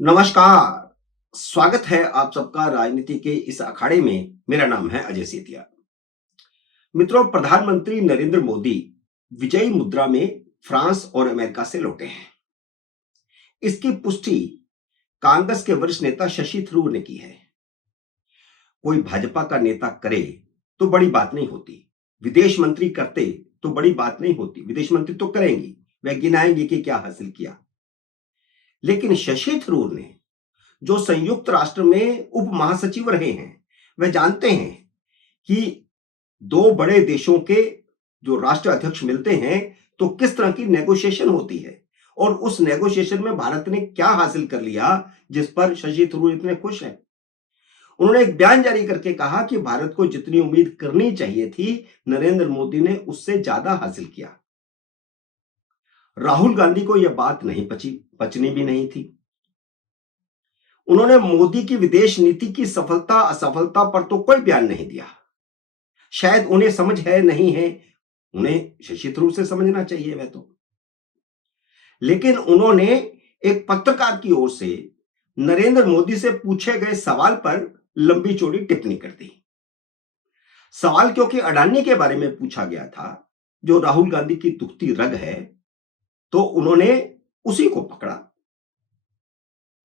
नमस्कार। स्वागत है आप सबका राजनीति के इस अखाड़े में। मेरा नाम है अजय सेतिया। मित्रों, प्रधानमंत्री नरेंद्र मोदी विजयी मुद्रा में फ्रांस और अमेरिका से लौटे हैं। इसकी पुष्टि कांग्रेस के वरिष्ठ नेता शशि थरूर ने की है। कोई भाजपा का नेता करे तो बड़ी बात नहीं होती, विदेश मंत्री करते तो बड़ी बात नहीं होती। विदेश मंत्री तो करेंगी, वह गिनाएंगे कि क्या हासिल किया। लेकिन शशि थरूर ने, जो संयुक्त राष्ट्र में उप महासचिव रहे हैं, वह जानते हैं कि दो बड़े देशों के जो राष्ट्र अध्यक्ष मिलते हैं तो किस तरह की नेगोशिएशन होती है, और उस नेगोशिएशन में भारत ने क्या हासिल कर लिया जिस पर शशि थरूर इतने खुश हैं। उन्होंने एक बयान जारी करके कहा कि भारत को जितनी उम्मीद करनी चाहिए थी, नरेंद्र मोदी ने उससे ज्यादा हासिल किया। राहुल गांधी को यह बात नहीं पचनी भी नहीं थी। उन्होंने मोदी की विदेश नीति की सफलता असफलता पर तो कोई बयान नहीं दिया। शायद उन्हें समझ है नहीं है, उन्हें शशि थरूर से समझना चाहिए वह तो। लेकिन उन्होंने एक पत्रकार की ओर से नरेंद्र मोदी से पूछे गए सवाल पर लंबी चौड़ी टिप्पणी कर दी। सवाल क्योंकि अडानी के बारे में पूछा गया था, जो राहुल गांधी की दुखती रग है, तो उन्होंने उसी को पकड़ा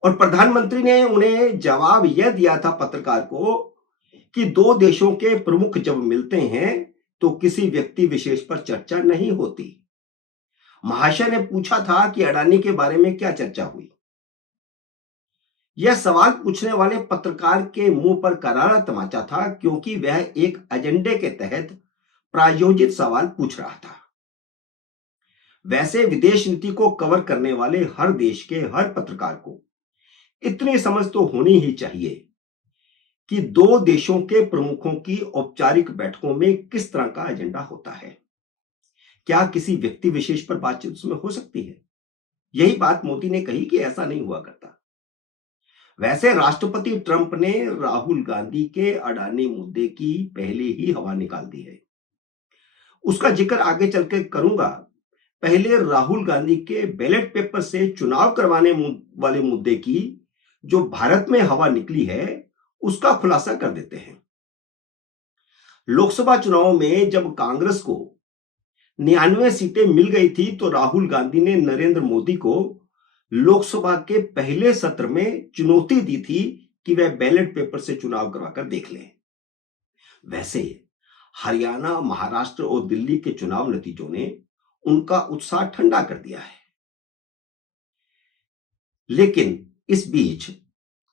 और प्रधानमंत्री ने उन्हें जवाब यह दिया था पत्रकार को कि दो देशों के प्रमुख जब मिलते हैं तो किसी व्यक्ति विशेष पर चर्चा नहीं होती। महाशय ने पूछा था कि अडानी के बारे में क्या चर्चा हुई। यह सवाल पूछने वाले पत्रकार के मुंह पर करारा तमाचा था, क्योंकि वह एक एजेंडे के तहत प्रायोजित सवाल पूछ रहा था। वैसे विदेश नीति को कवर करने वाले हर देश के हर पत्रकार को इतनी समझ तो होनी ही चाहिए कि दो देशों के प्रमुखों की औपचारिक बैठकों में किस तरह का एजेंडा होता है। क्या किसी व्यक्ति विशेष पर बातचीत उसमें हो सकती है? यही बात मोदी ने कही कि ऐसा नहीं हुआ करता। वैसे राष्ट्रपति ट्रंप ने राहुल गांधी के अडानी मुद्दे की पहले ही हवा निकाल दी है। उसका जिक्र आगे चल के करूंगा। पहले राहुल गांधी के बैलेट पेपर से चुनाव करवाने वाले मुद्दे की जो भारत में हवा निकली है, उसका खुलासा कर देते हैं। लोकसभा चुनाव में जब कांग्रेस को 99 सीटें मिल गई थी, तो राहुल गांधी ने नरेंद्र मोदी को लोकसभा के पहले सत्र में चुनौती दी थी कि वह बैलेट पेपर से चुनाव करवाकर देख लें। वैसे हरियाणा, महाराष्ट्र और दिल्ली के चुनाव नतीजों ने उनका उत्साह ठंडा कर दिया है। लेकिन इस बीच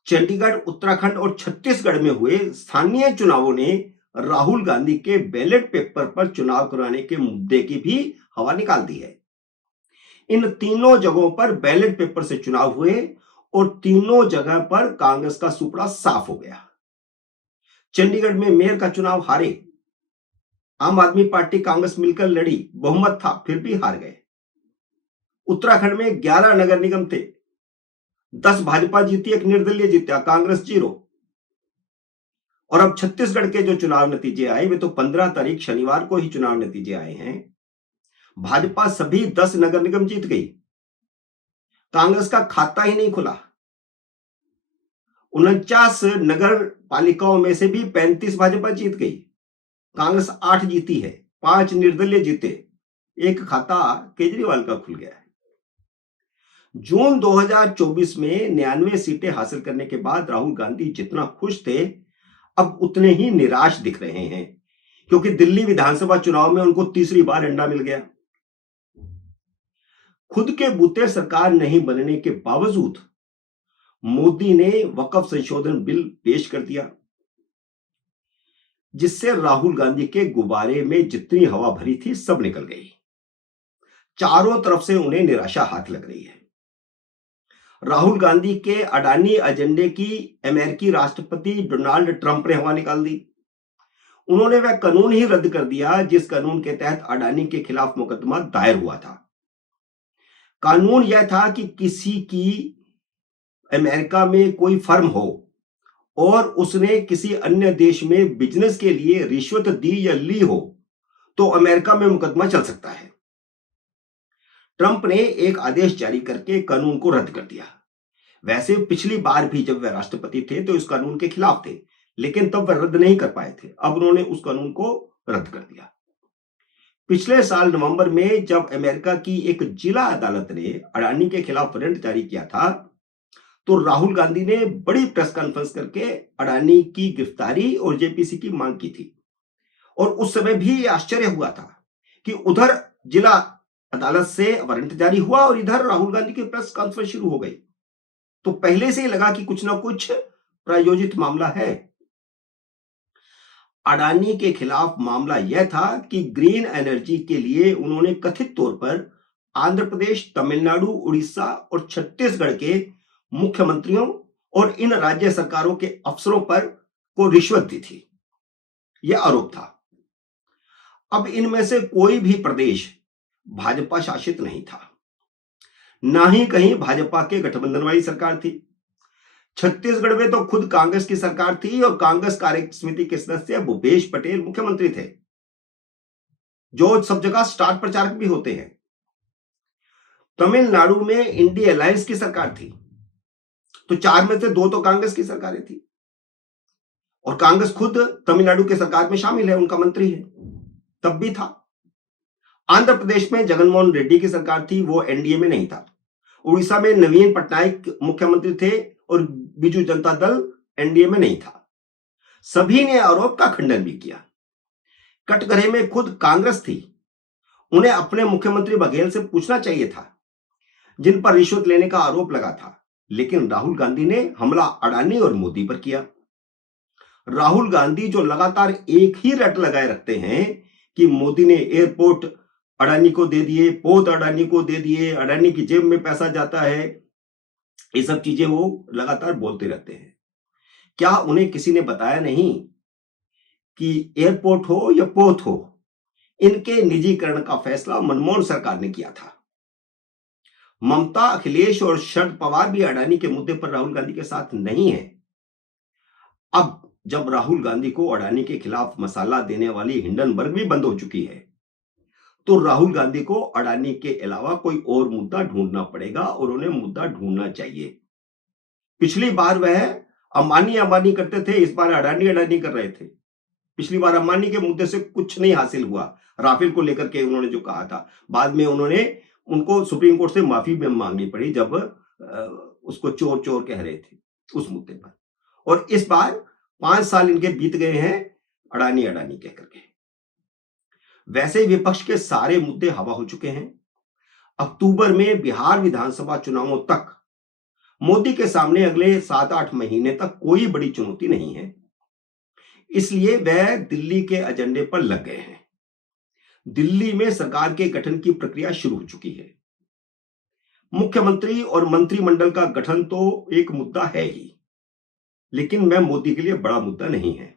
चंडीगढ़, उत्तराखंड और छत्तीसगढ़ में हुए स्थानीय चुनावों ने राहुल गांधी के बैलेट पेपर पर चुनाव कराने के मुद्दे की भी हवा निकाल दी है। इन तीनों जगहों पर बैलेट पेपर से चुनाव हुए और तीनों जगह पर कांग्रेस का सुपड़ा साफ हो गया। चंडीगढ़ में मेयर का चुनाव हारे, आम आदमी पार्टी कांग्रेस मिलकर लड़ी, बहुमत था, फिर भी हार गए। उत्तराखंड में 11 नगर निगम थे, 10 भाजपा जीती, एक निर्दलीय जीता, कांग्रेस 0। और अब छत्तीसगढ़ के जो चुनाव नतीजे आए, वे तो 15 तारीख शनिवार को ही चुनाव नतीजे आए हैं। भाजपा सभी 10 नगर निगम जीत गई, कांग्रेस का खाता ही नहीं खुला। 49 नगर पालिकाओं में से भी 35 भाजपा जीत गई, कांग्रेस 8 जीती है, 5 निर्दलीय जीते, एक खाता केजरीवाल का खुल गया है। जून 2024 में 99 सीटें हासिल करने के बाद राहुल गांधी जितना खुश थे, अब उतने ही निराश दिख रहे हैं, क्योंकि दिल्ली विधानसभा चुनाव में उनको तीसरी बार अंडा मिल गया। खुद के बूते सरकार नहीं बनने के बावजूद मोदी ने वक्फ संशोधन बिल पेश कर दिया, जिससे राहुल गांधी के गुब्बारे में जितनी हवा भरी थी सब निकल गई। चारों तरफ से उन्हें निराशा हाथ लग रही है। राहुल गांधी के अडानी एजेंडे की अमेरिकी राष्ट्रपति डोनाल्ड ट्रंप ने हवा निकाल दी। उन्होंने वह कानून ही रद्द कर दिया जिस कानून के तहत अडानी के खिलाफ मुकदमा दायर हुआ था। कानून यह था कि किसी की अमेरिका में कोई फर्म हो और उसने किसी अन्य देश में बिजनेस के लिए रिश्वत दी या ली हो, तो अमेरिका में मुकदमा चल सकता है। ट्रंप ने एक आदेश जारी करके कानून को रद्द कर दिया। वैसे पिछली बार भी जब वह राष्ट्रपति थे तो इस कानून के खिलाफ थे, लेकिन तब वह रद्द नहीं कर पाए थे। अब उन्होंने उस कानून को रद्द कर दिया। पिछले साल नवंबर में जब अमेरिका की एक जिला अदालत ने अडानी के खिलाफ वारंट जारी किया था, तो राहुल गांधी ने बड़ी प्रेस कॉन्फ्रेंस करके अडानी की गिरफ्तारी और जेपीसी की मांग की थी। और उस समय भी ये आश्चर्य हुआ था कि उधर जिला अदालत से वारंट जारी हुआ और इधर राहुल गांधी की प्रेस कॉन्फ्रेंस शुरू हो गई। तो पहले से ही लगा कि कुछ ना कुछ प्रायोजित मामला है। अडानी के खिलाफ मामला यह था कि ग्रीन एनर्जी के लिए उन्होंने कथित तौर पर आंध्र प्रदेश, तमिलनाडु, उड़ीसा और छत्तीसगढ़ के मुख्यमंत्रियों और इन राज्य सरकारों के अफसरों पर को रिश्वत दी थी, यह आरोप था। अब इनमें से कोई भी प्रदेश भाजपा शासित नहीं था, ना ही कहीं भाजपा के गठबंधन वाली सरकार थी। छत्तीसगढ़ में तो खुद कांग्रेस की सरकार थी और कांग्रेस कार्य समिति के सदस्य भूपेश पटेल मुख्यमंत्री थे, जो सब जगह स्टार प्रचारक भी होते हैं। तमिलनाडु में इंडिया अलायंस की सरकार थी, तो 4 में से 2 तो कांग्रेस की सरकारें थी और कांग्रेस खुद तमिलनाडु के सरकार में शामिल है, उनका मंत्री है, तब भी था। आंध्र प्रदेश में जगनमोहन रेड्डी की सरकार थी, वो एनडीए में नहीं था। उड़ीसा में नवीन पटनायक मुख्यमंत्री थे और बीजू जनता दल एनडीए में नहीं था। सभी ने आरोप का खंडन भी किया। कटघरे में खुद कांग्रेस थी, उन्हें अपने मुख्यमंत्री बघेल से पूछना चाहिए था, जिन पर रिश्वत लेने का आरोप लगा था। लेकिन राहुल गांधी ने हमला अडानी और मोदी पर किया। राहुल गांधी जो लगातार एक ही रट लगाए रखते हैं कि मोदी ने एयरपोर्ट अडानी को दे दिए, पोत अडानी को दे दिए, अडानी की जेब में पैसा जाता है, ये सब चीजें वो लगातार बोलते रहते हैं। क्या उन्हें किसी ने बताया नहीं कि एयरपोर्ट हो या पोत हो, इनके निजीकरण का फैसला मनमोहन सरकार ने किया था। ममता, अखिलेश और शरद पवार भी अडानी के मुद्दे पर राहुल गांधी के साथ नहीं है। अब जब राहुल गांधी को अडानी के खिलाफ मसाला देने वाली हिंडनबर्ग भी बंद हो चुकी है, तो राहुल गांधी को अडानी के अलावा कोई और मुद्दा ढूंढना पड़ेगा और उन्हें मुद्दा ढूंढना चाहिए। पिछली बार वह अंबानी अंबानी करते थे, इस बार अडानी अडानी कर रहे थे। पिछली बार अंबानी के मुद्दे से कुछ नहीं हासिल हुआ, राफेल को लेकर के उन्होंने जो कहा था, बाद में उनको सुप्रीम कोर्ट से माफी भी मांगनी पड़ी जब उसको चोर चोर कह रहे थे उस मुद्दे पर। और इस बार 5 साल इनके बीत गए हैं अडानी अडानी कह करके। वैसे विपक्ष के सारे मुद्दे हवा हो चुके हैं। अक्टूबर में बिहार विधानसभा चुनावों तक मोदी के सामने अगले 7-8 महीने तक कोई बड़ी चुनौती नहीं है, इसलिए वह दिल्ली के एजेंडे पर लग गए हैं। दिल्ली में सरकार के गठन की प्रक्रिया शुरू हो चुकी है। मुख्यमंत्री और मंत्रिमंडल का गठन तो एक मुद्दा है ही, लेकिन वह मोदी के लिए बड़ा मुद्दा नहीं है।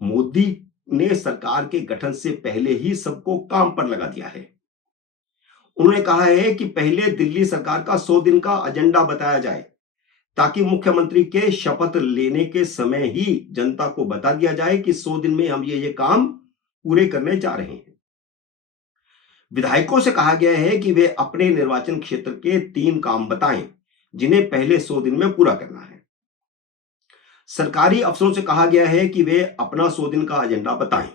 मोदी ने सरकार के गठन से पहले ही सबको काम पर लगा दिया है। उन्होंने कहा है कि पहले दिल्ली सरकार का 100 दिन का एजेंडा बताया जाए, ताकि मुख्यमंत्री के शपथ लेने के समय ही जनता को बता दिया जाए कि 100 दिन में हम ये काम पूरे करने जा रहे हैं। विधायकों से कहा गया है कि वे अपने निर्वाचन क्षेत्र के 3 काम बताएं, जिन्हें पहले 100 दिन में पूरा करना है। सरकारी अफसरों से कहा गया है कि वे अपना 100 दिन का एजेंडा बताएं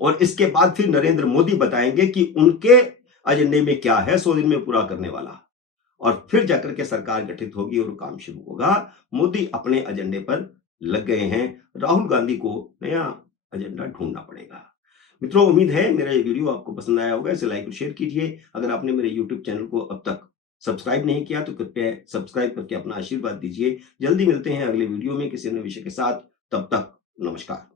और इसके बाद फिर नरेंद्र मोदी बताएंगे कि उनके एजेंडे में क्या है 100 दिन में पूरा करने वाला, और फिर जाकर के सरकार गठित होगी और काम शुरू होगा। मोदी अपने एजेंडे पर लग गए हैं, राहुल गांधी को नया एजेंडा ढूंढना पड़ेगा। मित्रों, उम्मीद है मेरा ये वीडियो आपको पसंद आया होगा। इसे लाइक और शेयर कीजिए। अगर आपने मेरे यूट्यूब चैनल को अब तक सब्सक्राइब नहीं किया तो कृपया सब्सक्राइब करके अपना आशीर्वाद दीजिए। जल्दी मिलते हैं अगले वीडियो में किसी अन्य विषय के साथ। तब तक नमस्कार।